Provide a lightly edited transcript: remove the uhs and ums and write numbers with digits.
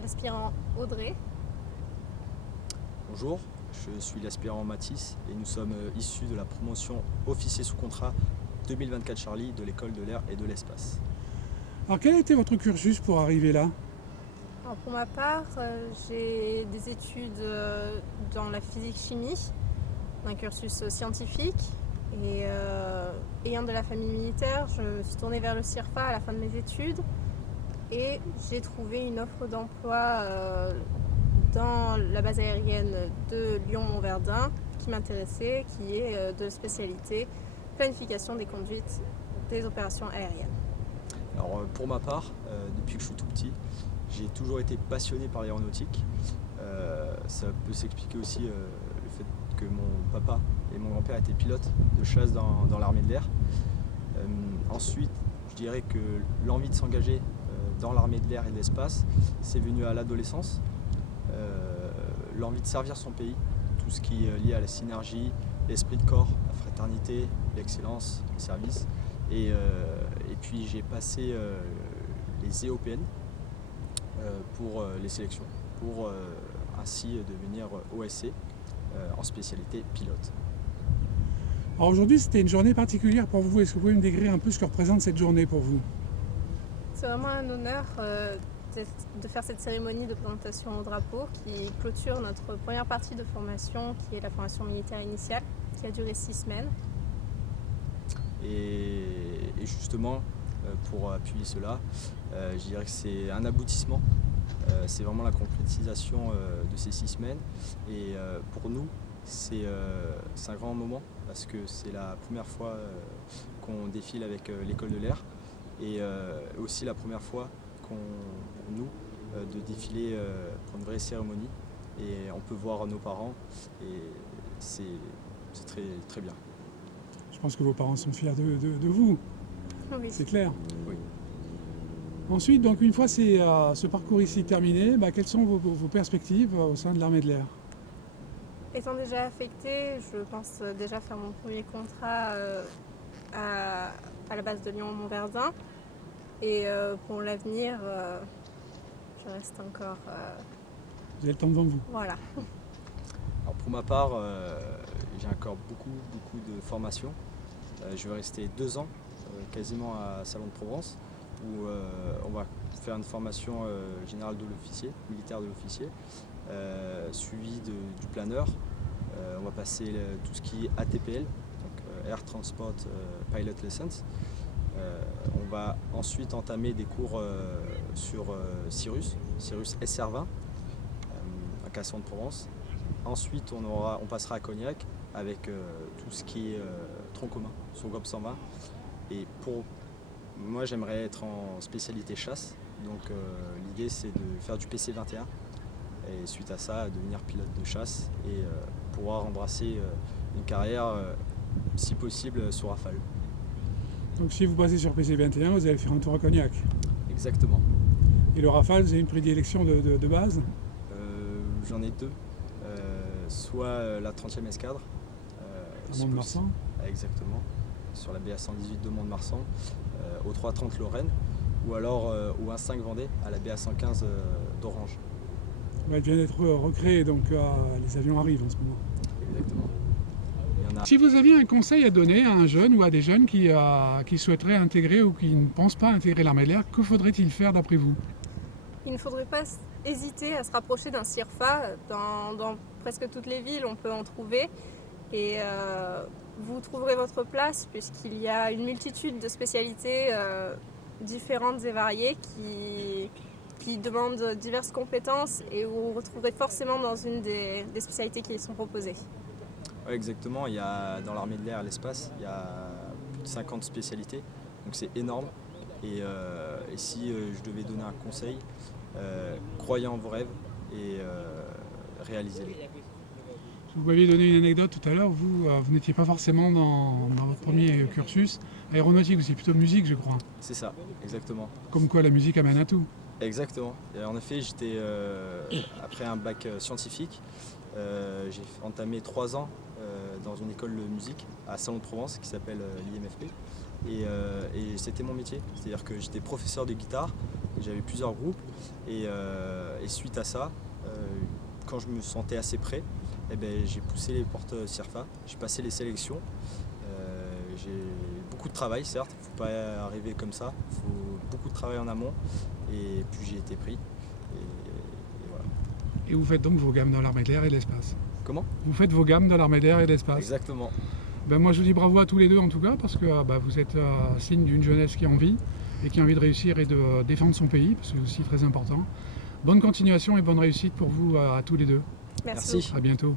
l'aspirant Audrey. Bonjour, je suis l'aspirant Mathis et nous sommes issus de la promotion officier sous contrat 2024 Charlie de l'école de l'air et de l'espace. Alors quel a été votre cursus pour arriver là? Alors pour ma part, j'ai des études dans la physique-chimie, un cursus scientifique. Et ayant de la famille militaire, je me suis tournée vers le CIRFA à la fin de mes études et j'ai trouvé une offre d'emploi dans la base aérienne de Lyon-Montverdun qui m'intéressait, qui est de spécialité planification des conduites des opérations aériennes. Alors pour ma part, depuis que je suis tout petit, j'ai toujours été passionné par l'aéronautique. Ça peut s'expliquer aussi le fait que mon papa et mon grand-père étaient pilotes de chasse dans l'armée de l'air. Ensuite, je dirais que l'envie de s'engager dans l'armée de l'air et de l'espace, c'est venu à l'adolescence. L'envie de servir son pays, tout ce qui est lié à la synergie, l'esprit de corps, la fraternité, l'excellence, le service. Et puis j'ai passé les EOPN pour les sélections, pour ainsi devenir OSC en spécialité pilote. Alors aujourd'hui c'était une journée particulière pour vous, est-ce que vous pouvez me décrire un peu ce que représente cette journée pour vous? C'est vraiment un honneur de faire cette cérémonie de présentation au drapeau qui clôture notre première partie de formation qui est la formation militaire initiale qui a duré 6 semaines. Et justement, pour appuyer cela, je dirais que c'est un aboutissement. C'est vraiment la concrétisation de ces 6 semaines. Et pour nous, c'est un grand moment parce que c'est la première fois qu'on défile avec l'école de l'air et aussi la première fois de défiler pour une vraie cérémonie. Et on peut voir nos parents et c'est très, très bien. Je pense que vos parents sont fiers de vous, Oui. c'est clair. Oui. Ensuite, donc une fois ce parcours ici terminé, quelles sont vos perspectives au sein de l'armée de l'air? Étant déjà affectée, je pense déjà faire mon premier contrat à la base de Lyon-Montverdun. Et pour l'avenir, je reste encore... Vous avez le temps devant vous. Voilà. Alors pour ma part, j'ai encore beaucoup de formations. Je vais rester 2 ans quasiment à Salon de Provence où on va faire une formation générale de l'officier, militaire de l'officier, suivie du planeur. On va passer tout ce qui est ATPL, donc Air Transport Pilot Lessons. On va ensuite entamer des cours sur Cirrus SR20 à Casson de Provence. Ensuite, on passera à Cognac avec tout ce qui est tronc commun sur GOB 120. Et pour moi, j'aimerais être en spécialité chasse. Donc l'idée, c'est de faire du PC-21 et suite à ça, devenir pilote de chasse et pouvoir embrasser une carrière, si possible, sur Rafale. Donc si vous passez sur PC-21, vous allez faire un tour à Cognac. Exactement. Et le Rafale, vous avez une prédilection de base? J'en ai 2. Soit la 30e escadre. À Mont-de-Marsan. Exactement. Sur la BA118 de Mont-de-Marsan, au 330 Lorraine, ou alors au 1-5 Vendée à la BA115 d'Orange. Elle vient d'être recréée, donc les avions arrivent en ce moment. Exactement. Il y en a... Si vous aviez un conseil à donner à un jeune ou à des jeunes qui souhaiteraient intégrer ou qui ne pensent pas intégrer l'armée de l'air, que faudrait-il faire d'après vous? Il ne faudrait pas hésiter à se rapprocher d'un CIRFA. Dans presque toutes les villes, on peut en trouver. Et vous trouverez votre place puisqu'il y a une multitude de spécialités différentes et variées qui demandent diverses compétences et vous vous retrouverez forcément dans une des spécialités qui sont proposées. Oui, exactement. Il y a, dans l'armée de l'air et l'espace, il y a plus de 50 spécialités. Donc c'est énorme. Et si je devais donner un conseil, croyez en vos rêves et réalisez-les. Vous m'aviez donné une anecdote tout à l'heure, vous n'étiez pas forcément dans votre premier cursus aéronautique, vous étiez plutôt musique je crois. C'est ça, exactement. Comme quoi la musique amène à tout. Exactement. Et en effet, j'étais après un bac scientifique, j'ai entamé 3 ans dans une école de musique à Salon de Provence qui s'appelle l'IMFP. Et c'était mon métier, c'est-à-dire que j'étais professeur de guitare J'avais plusieurs groupes et suite à ça, quand je me sentais assez prêt, eh ben, j'ai poussé les portes CIRFA, j'ai passé les sélections. J'ai beaucoup de travail certes, il ne faut pas arriver comme ça, il faut beaucoup de travail en amont et puis j'ai été pris. Et voilà. Et vous faites donc vos gammes dans l'armée de l'air et de l'espace. Comment? Vous faites vos gammes dans l'armée de l'air et de l'espace. Exactement. Ben moi je vous dis bravo à tous les deux en tout cas parce que vous êtes signe d'une jeunesse qui a envie et qui a envie de réussir et de défendre son pays, parce que c'est aussi très important. Bonne continuation et bonne réussite pour vous à tous les deux. Merci. Merci. À bientôt.